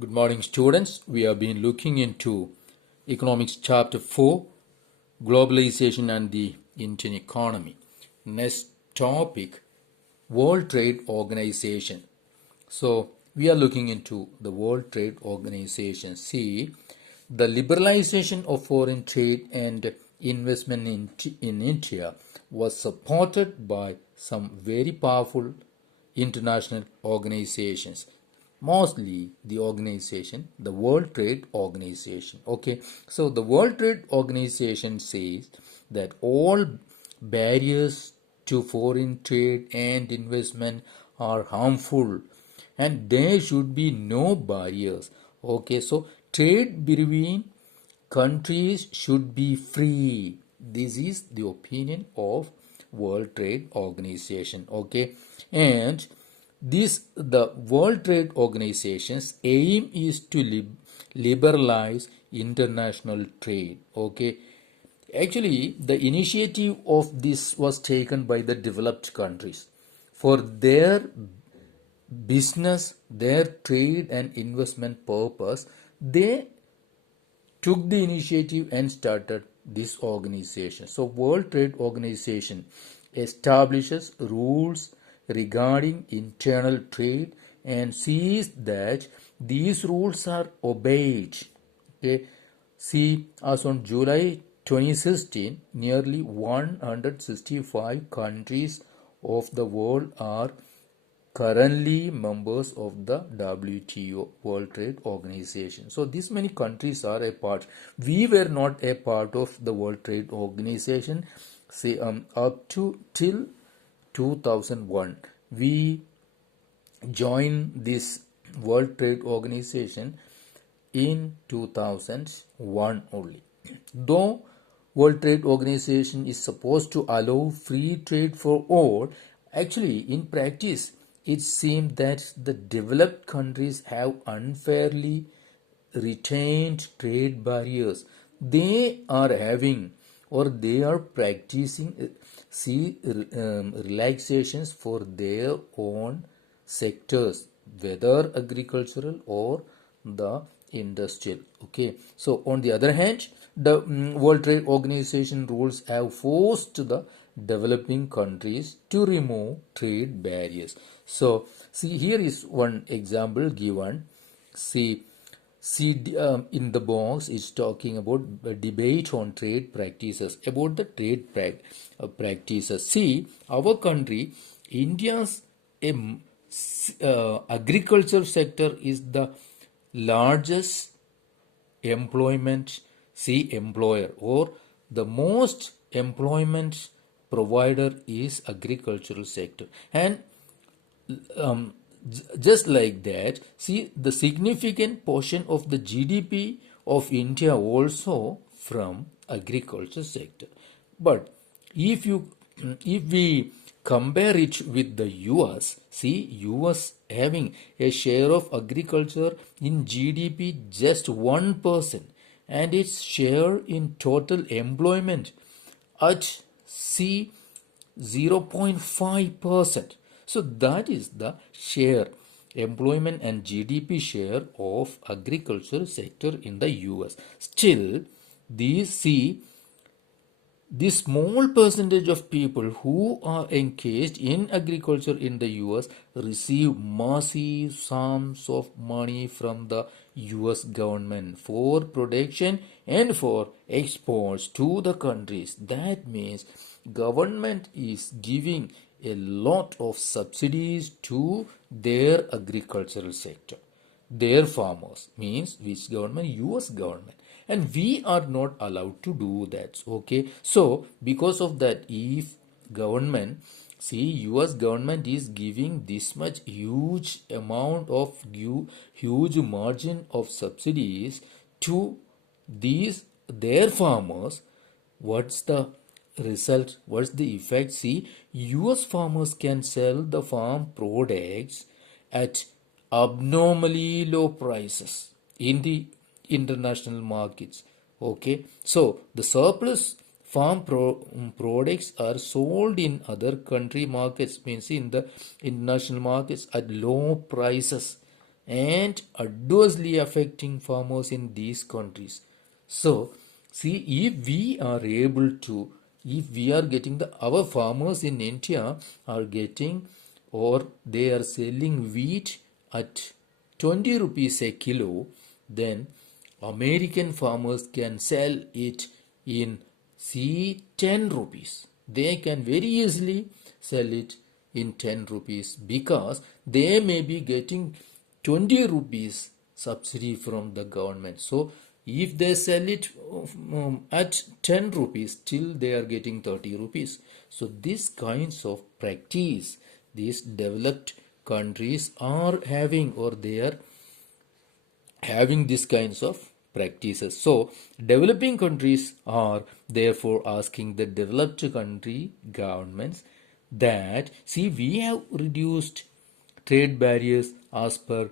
Good morning, students. We have been looking into Economics Chapter 4, Globalization and the Indian Economy. Next topic, World Trade Organization. So, we are looking into the World Trade Organization. See, the liberalization of foreign trade and investment in India was supported by some very powerful international organizations, mostly the World Trade Organization. Okay, so the World Trade Organization says that all barriers to foreign trade and investment are harmful and there should be no barriers. Okay, so trade between countries should be free. This is the opinion of World Trade Organization. Okay, and the World Trade Organization's aim is to liberalize international trade. Okay, actually the initiative of this was taken by the developed countries for their business, their trade and investment purpose. They took the initiative and started this organization. So World Trade Organization establishes rules regarding internal trade and sees that these rules are obeyed. Okay. See, as on July 2016, nearly 165 countries of the world are currently members of the WTO, World Trade Organization. So these many countries are a part. We were not a part of the World Trade Organization. Say up to till 2001, we joined this World Trade Organization in 2001 only. Though World Trade Organization is supposed to allow free trade for all, actually in practice it seems that the developed countries have unfairly retained trade barriers. They are having or they are practicing relaxations for their own sectors, whether agricultural or the industrial. Okay, so on the other hand, the World Trade Organization rules have forced the developing countries to remove trade barriers. So see, here is one example given. See, in the box is talking about a debate on trade practices, about the practices. See, our country, India's agriculture sector is the largest employer, or the most employment provider is agricultural sector. And just like that, see, the significant portion of the GDP of India also from agriculture sector. But if we compare it with the US, see, US having a share of agriculture in GDP just 1% and its share in total employment at C 0.5%. So that is the share, employment and GDP share of agriculture sector in the US. Still, this small percentage of people who are engaged in agriculture in the US receive massive sums of money from the US government for production and for exports to the countries. That means government is giving a lot of subsidies to their agricultural sector, their farmers, means which government? US government. And we are not allowed to do that. Okay, so because of that, if government, see, US government is giving this much huge amount of huge margin of subsidies to these their farmers, what's the result? What's the effect? See, US farmers can sell the farm products at abnormally low prices in the international markets. Okay, so the surplus farm products are sold in other country markets, means in the international markets at low prices, and adversely affecting farmers in these countries. So, see, if we are getting our farmers in India are getting or they are selling wheat at 20 rupees a kilo, then American farmers can sell it in, see, 10 rupees. They can very easily sell it in 10 rupees because they may be getting 20 rupees subsidy from the government. So if they sell it at 10 rupees, still they are getting 30 rupees. So these kinds of practice these developed countries are having, or they are having these kinds of practices. So developing countries are therefore asking the developed country governments that, see, we have reduced trade barriers as per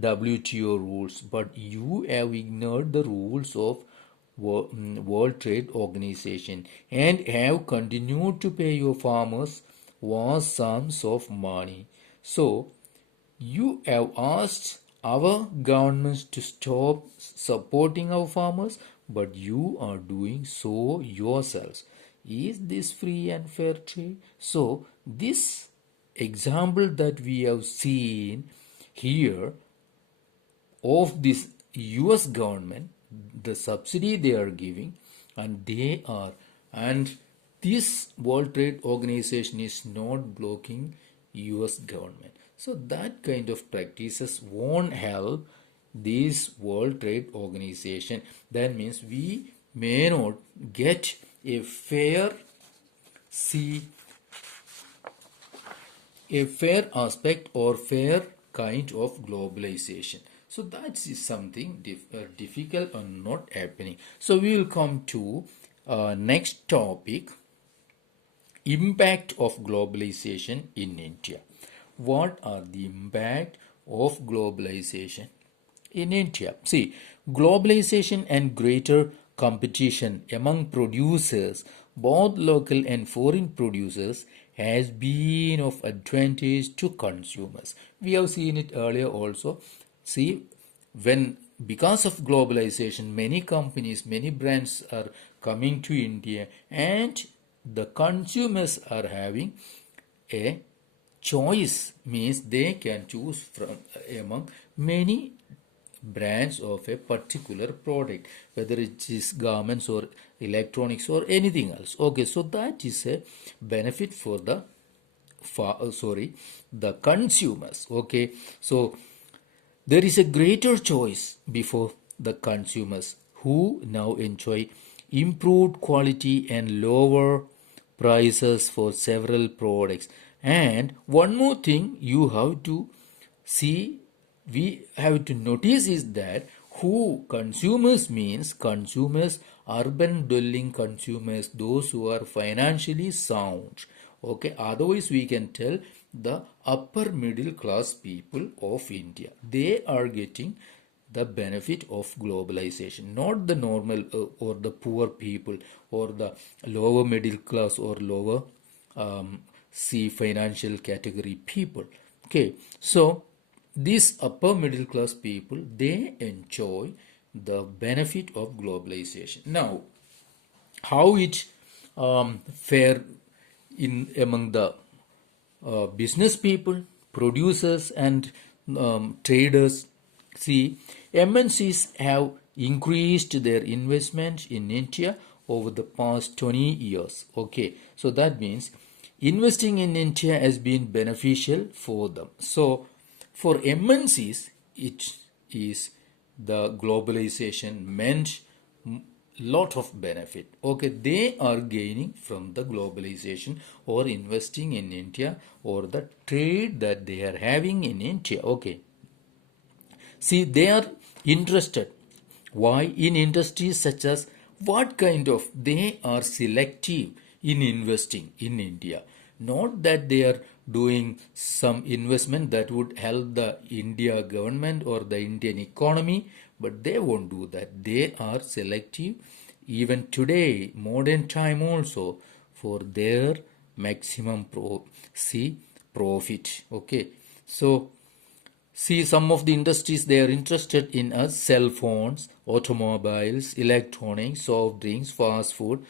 WTO rules, but you have ignored the rules of World Trade Organization and have continued to pay your farmers vast sums of money. So you have asked our governments to stop supporting our farmers, but you are doing so yourselves. Is this free and fair trade? So, this example that we have seen here of this US government, the subsidy they are giving, and this World Trade Organization is not blocking US government. So that kind of practices won't help this World Trade Organization. That means we may not get a fair, see, a fair aspect or fair kind of globalization. So that is something difficult or not happening. So we will come to next topic, impact of globalization in India. What are the impact of globalization in India? See, globalization and greater competition among producers, both local and foreign producers, has been of advantage to consumers. We have seen it earlier also. See, when because of globalization, many companies, many brands are coming to India, and the consumers are having a choice, means they can choose from among many brands of a particular product, whether it is garments or electronics or anything else. Okay, so that is a benefit for the the consumers. Okay, so there is a greater choice before the consumers who now enjoy improved quality and lower prices for several products. And one more thing you have to see, we have to notice is that who consumers means consumers, urban dwelling consumers, those who are financially sound. Okay, otherwise we can tell the upper middle class people of India, they are getting the benefit of globalization, not the normal or the poor people or the lower middle class or lower financial category people. Okay, so these upper middle class people, they enjoy the benefit of globalization. Now, how it fare in among the business people, producers, and traders? See, MNCs have increased their investment in India over the past 20 years. Okay, so that means investing in India has been beneficial for them. So, for MNCs, it is the globalization meant lot of benefit. Okay, they are gaining from the globalization or investing in India or the trade that they are having in India. Okay, see, they are interested. Why? In industries such as what kind of, they are selective in investing in India. Not that they are doing some investment that would help the India government or the Indian economy, but they won't do that. They are selective even today, modern time also, for their maximum profit. Okay, so See, some of the industries, they are interested in cell phones, automobiles, electronics, soft drinks, fast food,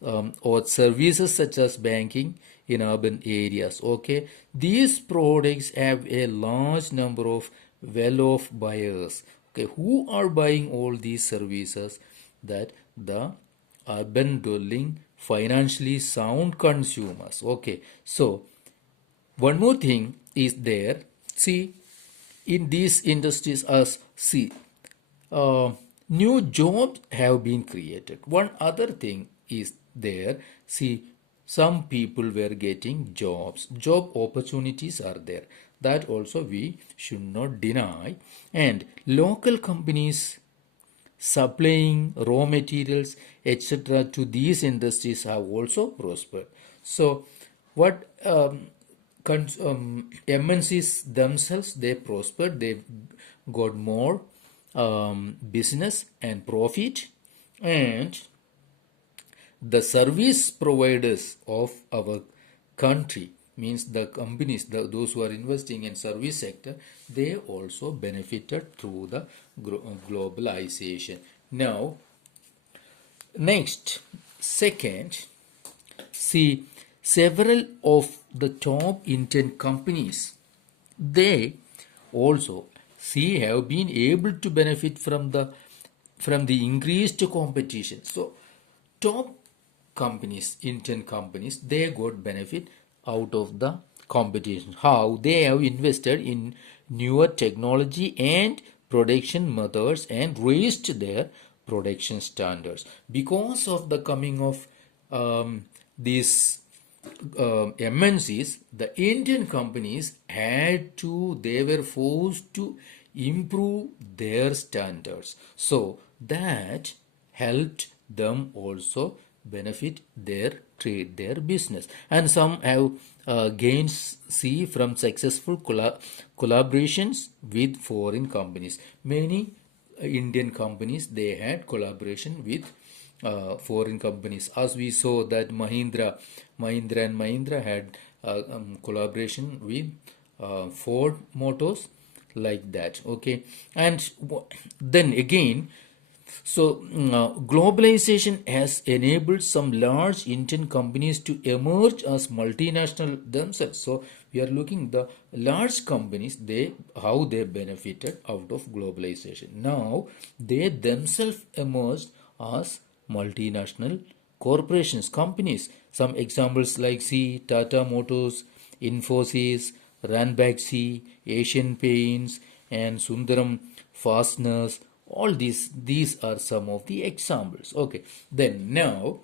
or services such as banking in urban areas. Okay, these products have a large number of well-off buyers. Okay, who are buying all these services? That the urban dwelling, financially sound consumers. Okay, so one more thing is there. See, in these industries, as see, uh, new jobs have been created. One other thing is there. See, some people were getting jobs. Job opportunities are there. That also we should not deny. And local companies supplying raw materials, etc., to these industries have also prospered. So, what MNCs themselves, they prospered, they got more business and profit, and the service providers of our country, means the companies, those who are investing in service sector, they also benefited through the globalization. Now, next, second, see, several of the top Indian companies, they also see have been able to benefit from the increased competition. So top companies, Indian companies, they got benefit out of the competition. How? They have invested in newer technology and production methods and raised their production standards. Because of the coming of these MNCs, the Indian companies they were forced to improve their standards. So that helped them also benefit their trade, their business. And some have gains, see, from successful collaborations with foreign companies. Many Indian companies, they had collaboration with foreign companies. As we saw that Mahindra and Mahindra had collaboration with Ford Motors, like that. Okay, and then again, so globalization has enabled some large Indian companies to emerge as multinational themselves. So we are looking the large companies, they how they benefited out of globalization. Now they themselves emerged as multinational corporations, companies. Some examples like see Tata Motors, Infosys, Ranbaxy, Asian Paints, and Sundaram Fasteners. All these are some of the examples. Okay, then now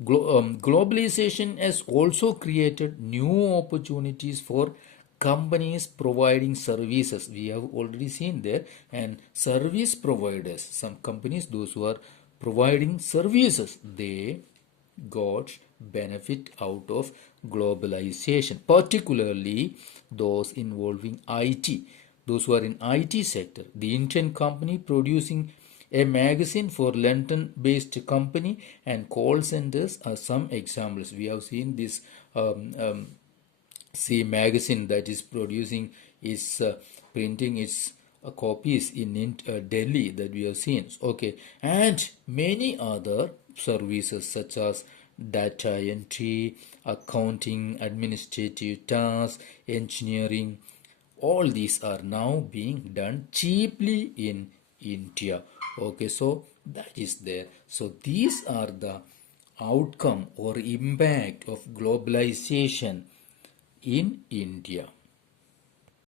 globalization has also created new opportunities for companies providing services. We have already seen there, and service providers, some companies, those who are providing services, they got benefit out of globalization, particularly those involving IT, those who are in IT sector. The Indian company producing a magazine for London based company and call centers are some examples. We have seen this see magazine that is producing is printing its copies in Delhi, that we have seen. Okay, and many other services such as data entry, accounting, administrative tasks, engineering, all these are now being done cheaply in India. Okay, so that is there. So these are the outcome or impact of globalization in India.